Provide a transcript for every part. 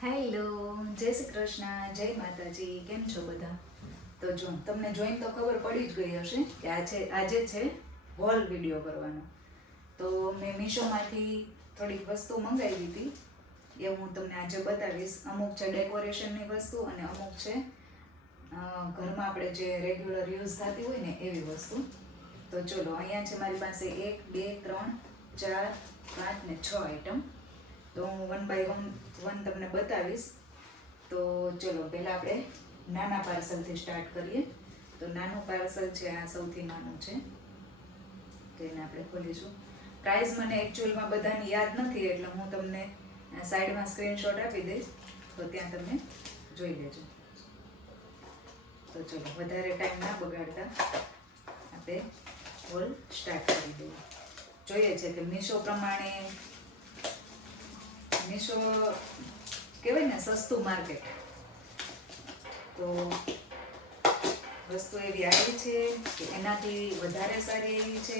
Hello, જય શ્રી કૃષ્ણ, જય માતાજી. કેમ છો બધા? તો જો તમને જોઈને તો ખબર પડી જ ગઈ હશે કે આજે છે હોલ વિડીયો કરવાનો. તો મેં મીશોમાંથી થોડીક વસ્તુ મંગાવી હતી, એ હું તમને આજે બતાવીશ. અમુક છે ડેકોરેશનની વસ્તુ અને અમુક છે ઘરમાં આપણે જે રેગ્યુલર યુઝ થતી હોય ને એવી વસ્તુ. તો ચલો, અહીંયા છે મારી પાસે 1 2 3 4 5 ને 6 આઈટમ. તો હું વન બાય વન તમને બતાવીશ. તો ચલો, પહેલાં આપણે નાના પાર્સલથી સ્ટાર્ટ કરીએ. તો નાનું પાર્સલ છે, આ સૌથી નાનું છે, તો એને આપણે ખોલીશું. પ્રાઇસ મને એકચ્યુઅલમાં બધાની યાદ નથી, એટલે હું તમને સાઈડમાં સ્ક્રીનશોટ આપી દઈશ, તો ત્યાં તમે જોઈ લેજો. તો ચલો, વધારે ટાઈમ ના બગાડતા આપણે હોલ સ્ટાર્ટ કરી દઈએ. જોઈએ છે કે મીશો પ્રમાણે, મીશો કહેવાય ને સસ્તું માર્કેટ, તો વસ્તુ એવી આવી છે કે એનાથી વધારે સારી એવી છે,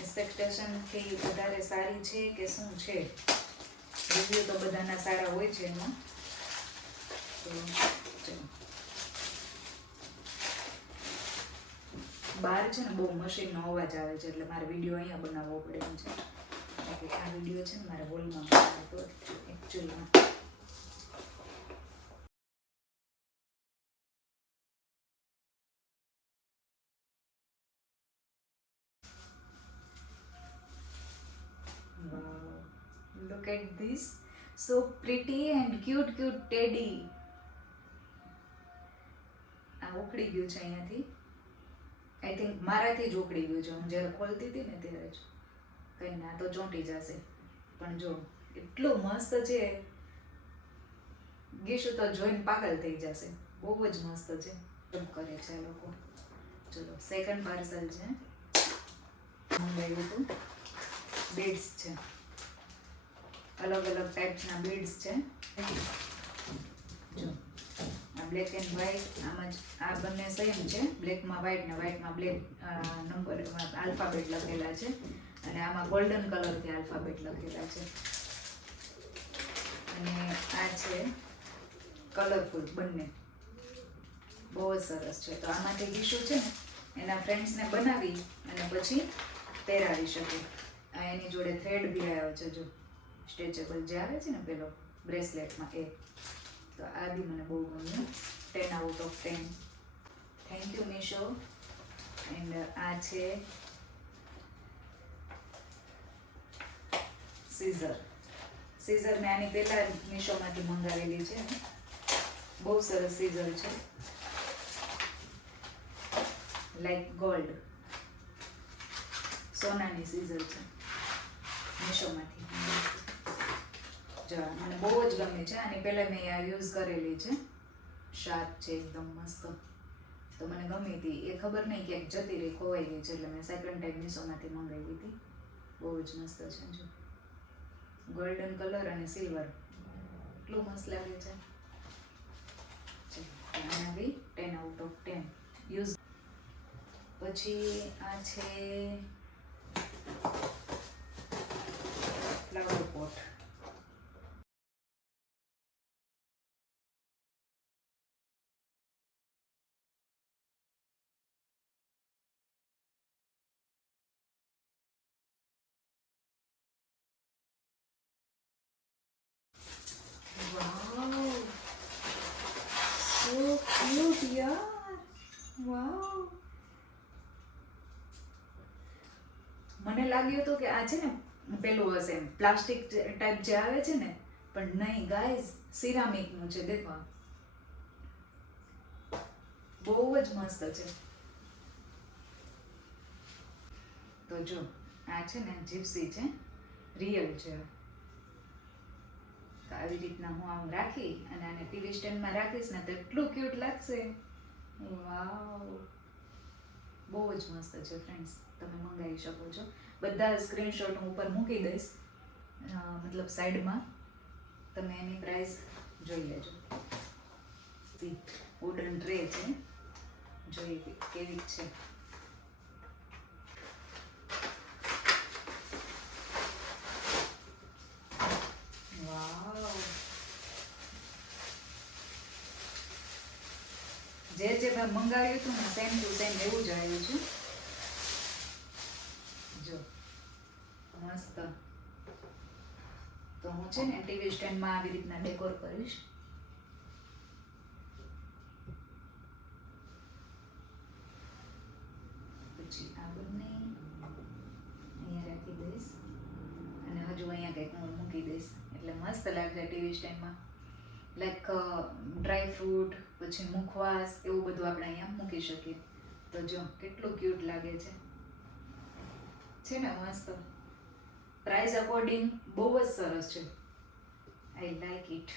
એક્સપેક્ટેશનથી વધારે સારી છે કે શું છે. રિવ્યૂ તો બધાના સારા હોય છે એમાં. તો ચલો, બહાર છે ને બહુ મશીનનો અવાજ આવે છે, એટલે મારે વિડીયો અહીંયા બનાવવો પડે એમ છે. આ વિડીયો છે ને મારે હોલમાં બનાવતો એકચ્યુઅલમાં. Look at this, so pretty and cute teddy. આ ઉખડી ગયું છે અહીંયાથી. આઈ થિંક મારાથી જ ઉખડી ગયું છે. હું જ્યારે ખોલતી હતી ને ત્યારે જ. કંઈ ના, તો ચોંટી જશે. પણ જો એટલું મસ્ત છે, ગીશુ તો જોઈને પાગલ થઈ જશે. બહુ જ મસ્ત છે. કરે છે આ લોકો. ચલો, સેકન્ડ પાર્સલ છે, મંગાવ્યું હતું. બીડ્સ છે, અલગ અલગ ટાઈપ્સના બીડ્સ છે. જો આ બ્લેક એન્ડ વ્હાઈટ, આમાં જ આ બંને સેમ છે. બ્લેકમાં વ્હાઈટ ને વ્હાઈટમાં બ્લેક નંબર આલ્ફાબેટ લખેલા છે, અને આમાં ગોલ્ડન કલરથી આલ્ફાબેટ લખેલા છે. અને આ છે કલરફુલ બંને, બહુ જ સરસ છે. તો આમાંથી ગીશુ છે ને એના ફ્રેન્ડ્સને બનાવી અને પછી પહેરાવી શકે. આ એની જોડે થ્રેડ બી આવ્યો છે, જો સ્ટ્રેચેબલ જે આવે છે ને પેલો બ્રેસલેટમાં એ. તો આ બી મને બહુ ગમ્યું. 10 out of 10. Thank you Meesho. And આ છે સીઝર. મેં આની પહેલાં મીશોમાંથી મંગાવેલી છે. બહુ સરસ સીઝર છે, લાઈક ગોલ્ડ, સોનાની સીઝર છે મીશોમાંથી. જો મને બહુ જ ગમે છે. આની પહેલાં મેં આ યુઝ કરેલી છે. શાર્પ છે એકદમ મસ્ત. તો મને ગમી હતી. એ ખબર નહીં ક્યાંક જતી રહી, ખોવાઈ ગઈ છે, એટલે મેં સેકન્ડ ટાઈમ મીશોમાંથી મંગાવી હતી. બહુ જ મસ્ત છે. જો ગોલ્ડન કલર અને સિલ્વર, એટલું મસ્ત લાગે છે. આના બી 10 out of 10 યુઝ. પછી આ છે ફ્લાવર પોટ. વાવ, સો ક્યુટ યાર. વાવ, મને લાગ્યું હતું કે આ છે ને પેલું હશે પ્લાસ્ટિક ટાઈપ જે આવે છે ને, પણ નહીં ગાઈઝ, સિરામિકનું છે. દેખો, બહુ જ મસ્ત છે. તો જો આ છે ને જીપ્સી છે, રિયલ છે. તો આવી રીતના હું આમ રાખી અને આને ટીવી સ્ટેન્ડમાં રાખીશ ને તો એટલું ક્યુટ લાગશે. વાવ, બહુ જ મસ્ત છે ફ્રેન્ડ્સ. તમે મંગાવી શકો છો. બધા સ્ક્રીનશોટ હું ઉપર મૂકી દઈશ, મતલબ સાઈડમાં. તમે એની પ્રાઇસ જોઈ લેજો. વુડન ટ્રે છે, જોઈએ કેવી છે. વાવ, જે મેં મંગાવ્યું હતું ને સેમ ટુ સેમ એવું જ આવ્યું છે. જો મસ્ત. તો હું છે ને ટીવી સ્ટેન્ડમાં આવી રીતના ડેકોર કરીશ. પછી આ બંને અહીંયા રાખી દઈશ અને હજુ અહીંયા કંઈક હું મૂકી દઈશ એટલે મસ્ત લાગશે ટીવી સ્ટેન્ડમાં. લાઈક ડ્રાય ફ્રૂટ પછી મુખવાસ એવું બધું આપણે અહીંયા મૂકી શકીએ. તો જો કેટલું ક્યુટ લાગે છે ને મસ્ત. પ્રાઇસ અકોર્ડિંગ બહુ જ સરસ છે. I like it.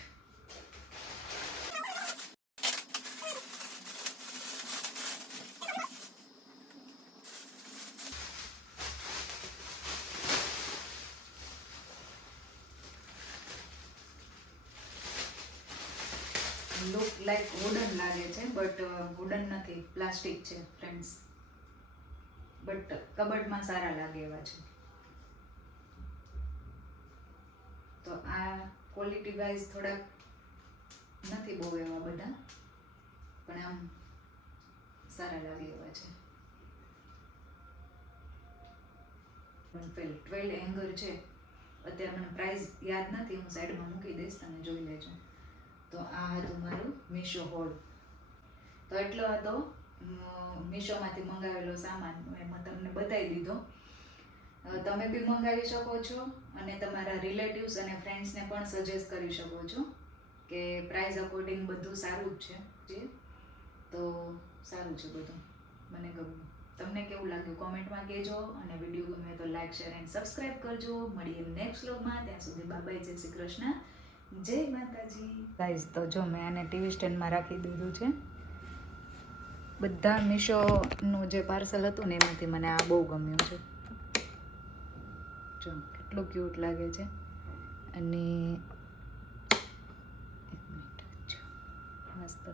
Look like wooden લાગે છે બટ વુડન નથી, પ્લાસ્ટિક છે ફ્રેન્ડ્સ. બટ કબડમાં સારા લાગે એવા છે. તો આ ક્વોલિટી વાઇઝ થોડાક નથી બહુ એવા બધા, પણ આમ સારા લાગે એવા છે. 12 એંગર છે. અત્યારે મને પ્રાઇસ યાદ નથી, હું સાઈડમાં મૂકી દઈશ, તમે જોઈ લેજો. તો આ હતું મારું મીશો હોલ. તો એટલો હતો મીશોમાંથી મંગાવેલો સામાન, એમાં તમને બતાવી દીધો. તમે બી મંગાવી શકો છો અને તમારા રિલેટિવ્સ અને ફ્રેન્ડ્સને પણ સજેસ્ટ કરી શકો છો કે પ્રાઇસ અકોર્ડિંગ બધું સારું જ છે. તો સારું છે બધું, મને ગમ્યું. તમને કેવું લાગ્યું કોમેન્ટમાં કહેજો અને વિડીયો ગમે તો લાઈક શેર એન્ડ સબસ્ક્રાઈબ કરજો. મળીએ નેક્સ્ટ વ્લોગમાં. ત્યાં સુધી બાય, જય શ્રી કૃષ્ણ, જય માતાજી. ગાઈઝ તો જો મેં આને ટીવી સ્ટેન્ડમાં રાખી દીધું છે. બધા મીશોનું જે પાર્સલ હતું ને એમાંથી મને આ બહુ ગમ્યું છે. જો કેટલું ક્યુટ લાગે છે. અને એક મિનિટ, મસ્ત.